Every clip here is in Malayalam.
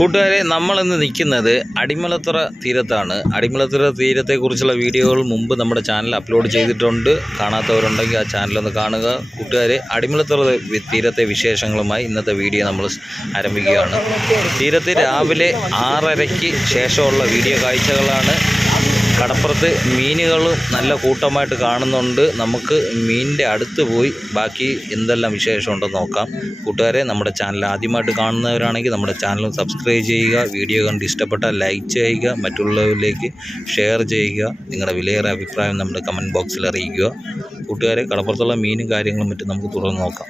കൂട്ടുകാരെ നമ്മളിന്ന് നിൽക്കുന്നത് അടിമലത്തറ തീരത്താണ്. അടിമലത്തറ തീരത്തെക്കുറിച്ചുള്ള വീഡിയോകൾ മുമ്പ് നമ്മുടെ ചാനൽ അപ്ലോഡ് ചെയ്തിട്ടുണ്ട്. കാണാത്തവരുണ്ടെങ്കിൽ ആ ചാനലൊന്ന് കാണുക. കൂട്ടുകാരെ അടിമലത്തറ തീരത്തെ വിശേഷങ്ങളുമായി ഇന്നത്തെ വീഡിയോ നമ്മൾ ആരംഭിക്കുകയാണ്. തീരത്ത് രാവിലെ ആറരയ്ക്ക് ശേഷമുള്ള വീഡിയോ കാഴ്ചകളാണ് കടപ്പുറത്ത് മീനുകളും നല്ല കൂട്ടമായിട്ട് കാണുന്നുണ്ട്. നമുക്ക് മീനിന്റെ അടുത്ത് പോയി ബാക്കി എന്തെല്ലാം വിശേഷമുണ്ടെന്ന് നോക്കാം. കൂട്ടുകാരെ നമ്മുടെ ചാനൽ ആദ്യമായിട്ട് കാണുന്നവരാണെങ്കിൽ നമ്മുടെ ചാനൽ സബ്സ്ക്രൈബ് ചെയ്യുക വീഡിയോ കണ്ട് ഇഷ്ടപ്പെട്ടാൽ ലൈക്ക് ചെയ്യുക മറ്റുള്ളവരിലേക്ക് ഷെയർ ചെയ്യുക നിങ്ങളുടെ വിലയേറെ അഭിപ്രായം നമ്മുടെ കമന്റ് ബോക്സിൽ അറിയിക്കുക. കൂട്ടുകാരെ കടപ്പുറത്തുള്ള മീനും കാര്യങ്ങളും മറ്റും നമുക്ക് തുടർന്ന് നോക്കാം.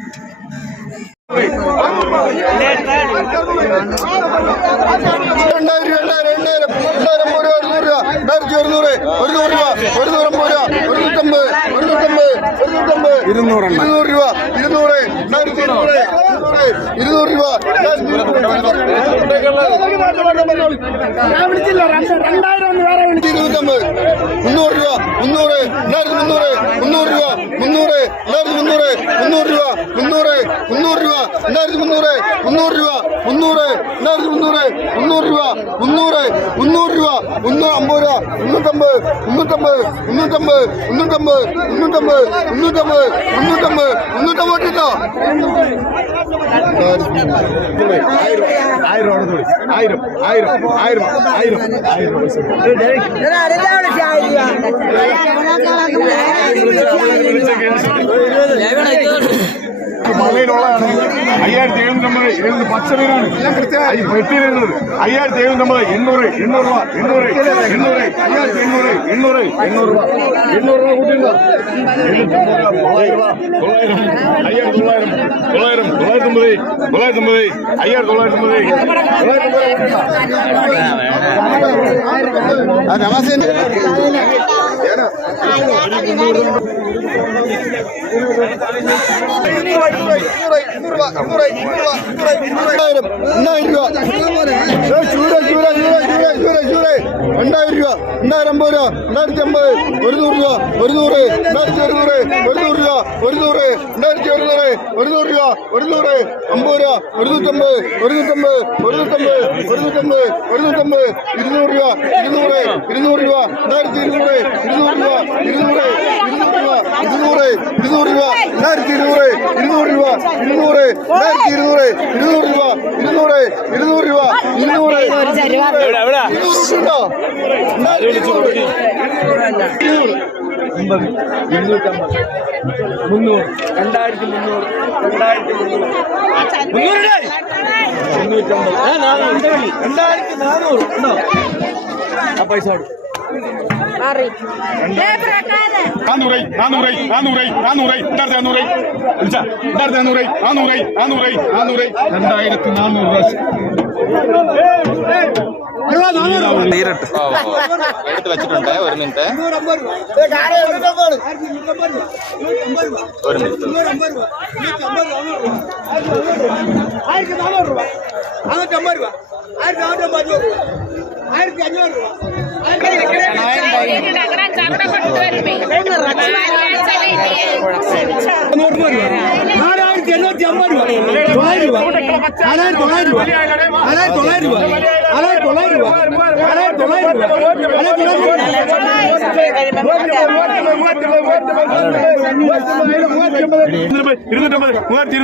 രണ്ടായിരം രണ്ടായിരം ആയിരത്തി ഒരുന്നൂറ് ഒരു നൂറ് രൂപ ഒരു നൂറമ്പത് രൂപ ഒരു നൂറ്റമ്പത് ഒരു നൂറ്റമ്പത് ഒരു നൂറ്റമ്പത് ഇരുന്നൂറ് ഇരുന്നൂറ് രൂപ ഇരുന്നൂറ് രണ്ടായിരത്തി ഇരുന്നൂറ് ഇരുന്നൂറ് രൂപ. ഞാൻ വിളിച്ചില്ല രണ്ടായിരം ഒന്ന് വേറെ വിളിച്ചു ഇരുന്നൂറ്റമ്പത്. മുന്നൂറ് രൂപ. രണ്ടായിരത്തി മുന്നൂറ്. മുന്നൂറ് രൂപ. മുന്നൂറ്. രണ്ടായിരത്തി മുന്നൂറ്. മുന്നൂറ് രൂപ. മുന്നൂറ്. മുന്നൂറ് രൂപ. മുന്നൂറ് അമ്പത് രൂപ. മുന്നൂറ്റമ്പത്. മുന്നൂറ്റമ്പത്. മുന്നൂറ്റമ്പത്. മുന്നൂറ്റമ്പത്. മുന്നൂറ്റമ്പത്. മുന്നൂറ്റമ്പത്. മുന്നൂറ്റമ്പത്. മുന്നൂറ്റമ്പത് കിട്ടോ? ആയിരം ആയിരം ആയിരം ആയിരം ആയിരം മലയിലുള്ളതാണ് ஐநூறு இரண்டு பத்து வீரர் எட்டிலிருந்து ஐயாயிரத்தி ஐநூத்தி ஐம்பது எண்ணூறு எண்ணூறு ரூபா எண்ணூறு எண்ணூறு ஐயாயிரத்தி எண்ணூறு எண்ணூறு எண்ணூறு ரூபா எண்ணூறு ரூபா கூட்டியிருந்தா ரூபா தொள்ளாயிரம் ஐயாயிரத்தி தொள்ளாயிரம் தொள்ளாயிரம் தொள்ளாயிரத்தி ஐம்பது தொள்ளாயிரத்தி ஐம்பது ஐயாயிரத்தி தொள்ளாயிரத்தி ஐம்பது தொள்ளாயிரத்தி ஐம்பது രണ്ടായിരം രണ്ടായിരം രൂപ ചൂര ചൂര ചൂര ചൂര ചൂര ചൂര രണ്ടായിരം രൂപ രണ്ടായിരം അമ്പത് രൂപ രണ്ടായിരത്തി അമ്പത് ഒരു നൂറ് രൂപ ഒരു നൂറ് രണ്ടായിരത്തി ഒരുന്നൂറ് ഒരു നൂറ് രൂപ ഒരു നൂറ് രണ്ടായിരത്തി ഇരുന്നൂറ് ഇരുന്നൂറ് രൂപ ഇരുന്നൂറ് രൂപ ഇരുന്നൂറ് ഇരുന്നൂറ് രൂപ. രണ്ടായിരത്തി ഇരുന്നൂറ് ഇരുന്നൂറ് രൂപ ഇരുന്നൂറ് രണ്ടായിരത്തി ഇരുന്നൂറ് ഇരുന്നൂറ് രൂപ ഇരുന്നൂറ് ഇരുന്നൂറ് രൂപ ഇരുന്നൂറ് ഇരുന്നൂറ് ഉണ്ടോ രണ്ടായിരത്തി ഇരുന്നൂറ് മുന്നൂറ് രണ്ടായിരത്തി മുന്നൂറ് രണ്ടായിരത്തി മുന്നൂറ്. മുന്നൂറ് മുന്നൂറ്റമ്പത്. രണ്ടായിരത്തി നാനൂറ്. ഉണ്ടോ? ആ പൈസ കൊടുക്കും. நானூறை நானூறை நானூறை நானூறை ரெண்டாயிரத்தி நானூறை ரெண்டாயிரத்தி நானூறை நானூறை நானூறை நானூறை ரெண்டாயிரத்தி நானூறு ரூபாய் எடுத்து வச்சுட்டேன் ஒரு ஆயிரத்தி அஞ்சூறு நாலாயிரத்தி எண்ணூத்தி ஐம்பது ரூபாய். தொள்ளாயிரம் ரூபாய். தொள்ளாயிரம் ரூபாய். தொள்ளாயிரம் ரூபாய். தொள்ளாயிரம் ரூபாய். ഇരുന്നൂറ്റമ്പത് മൂവായിരത്തി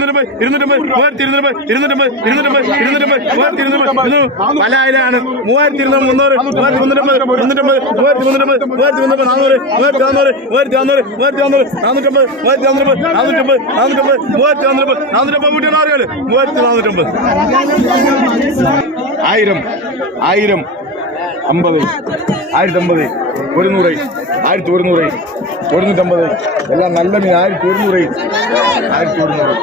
ഇരുന്നൂറ് മുന്നൂറ് മൂവായിരത്തി മുന്നൂറ്റമ്പത് മുന്നൂറ്റമ്പത് മൂവായിരത്തി മുന്നൂറ്റമ്പത് മൂവായിരത്തി മുന്നൂറ്റമ്പത് നാനൂറ് മൂവായിരത്തി നാനൂറ് മൂവായിരത്തി നാനൂറ് മൂവായിരത്തി നാനൂറ് നാനൂറ്റമ്പത് മൂവായിരത്തി നാനൂറ്റമ്പത് നാനൂറ്റമ്പത് മൂവായിരത്തി നാനൂറ്റമ്പത് മൂവായിരത്തി നാനൂറ്റമ്പത് ആയിരം ആയിരം. അമ്പത്. ആയിരത്തി അമ്പത് ഒരുന്നൂറ്. ആയിരത്തി ഒരുന്നൂറ് ഒരുന്നൂറ്റമ്പത്. എല്ലാം നല്ല മീൻ. ആയിരത്തി ഒരുന്നൂറ് ആയിരത്തി ഒരുന്നൂറ്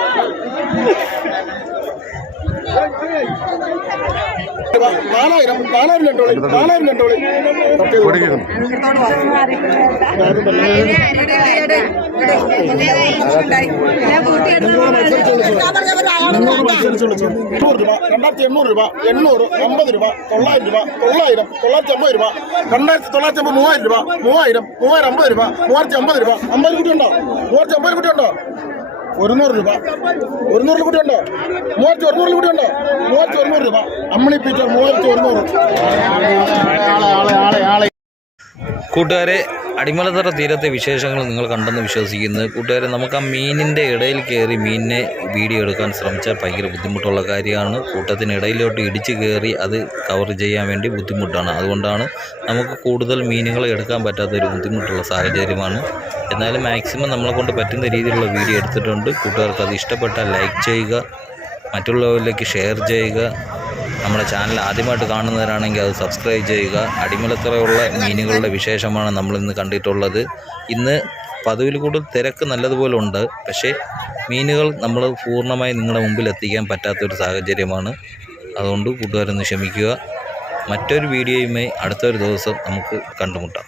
നാലായിരം നാലായിരം കണ്ടോളി നാലായിരം കണ്ടോളി എണ്ണൂറ് രൂപ രണ്ടായിരത്തി എണ്ണൂറ് രൂപ എണ്ണൂറ് എൺപത് രൂപ തൊള്ളായിരം രൂപ തൊള്ളായിരം തൊള്ളായിരത്തി അമ്പത് രൂപ രണ്ടായിരത്തി തൊള്ളായിരത്തി അമ്പത് മൂവായിരം രൂപ മൂവായിരം മൂവായിരം അമ്പത് രൂപ മൂവായിരത്തി അമ്പത് രൂപ അമ്പത് കുട്ടി ഉണ്ടോ മൂവായിരത്തി അമ്പത് കുട്ടി ഉണ്ടോ ഒരുന്നൂറ് രൂപ. ഒരുന്നൂറിൽ കൂടി ഉണ്ടോ. മൂവായിരത്തി ഒരുന്നൂറിൽ കൂടി ഉണ്ടോ. മൂവായിരത്തി ഒരുന്നൂറ് രൂപ. അമ്മണി പീറ്റർ മൂവായിരത്തി ഒരുന്നൂറ്. കൂട്ടുകാരെ അടിമലത്തറ തീരത്തെ വിശേഷങ്ങൾ നിങ്ങൾ കണ്ടെന്ന് വിശ്വസിക്കുന്നു. കൂട്ടുകാരെ നമുക്ക് ആ മീനിന്റെ ഇടയിൽ കയറി മീനിനെ വീഡിയോ എടുക്കാൻ ശ്രമിച്ചാൽ ഭയങ്കര ബുദ്ധിമുട്ടുള്ള കാര്യമാണ്. കൂട്ടത്തിന് കൂട്ടത്തിനിടയിലോട്ട് ഇടിച്ച് കയറി അത് കവർ ചെയ്യാൻ വേണ്ടി ബുദ്ധിമുട്ടാണ്. അതുകൊണ്ടാണ് നമുക്ക് കൂടുതൽ മീനുകളെ എടുക്കാൻ പറ്റാത്ത ഒരു ബുദ്ധിമുട്ടുള്ള സാഹചര്യമാണ്. എന്നാലും മാക്സിമം നമ്മളെ കൊണ്ട് പറ്റുന്ന രീതിയിലുള്ള വീഡിയോ എടുത്തിട്ടുണ്ട്. കൂട്ടുകാർക്ക് അത് ഇഷ്ടപ്പെട്ടാൽ ലൈക്ക് ചെയ്യുക. മറ്റുള്ളവരിലേക്ക് ഷെയർ ചെയ്യുക. നമ്മുടെ ചാനൽ ആദ്യമായിട്ട് കാണുന്നവരാണെങ്കിൽ അത് സബ്സ്ക്രൈബ് ചെയ്യുക. അടിമലത്തറയുള്ള മീനുകളുടെ വിശേഷമാണ് നമ്മളിന്ന് കണ്ടിട്ടുള്ളത്. ഇന്ന് പതിവിൽ കൂടുതൽ തിരക്ക് നല്ലതുപോലെ ഉണ്ട്. പക്ഷേ മീനുകൾ നമ്മൾ പൂർണമായി നിങ്ങളുടെ മുമ്പിൽ എത്തിക്കാൻ പറ്റാത്തൊരു സാഹചര്യമാണ്. അതുകൊണ്ട് കൂട്ടുകാരൊന്ന് ക്ഷമിക്കുക. മറ്റൊരു വീഡിയോയുമായി അടുത്തൊരു ദിവസം നമുക്ക് കണ്ടുമുട്ടാം.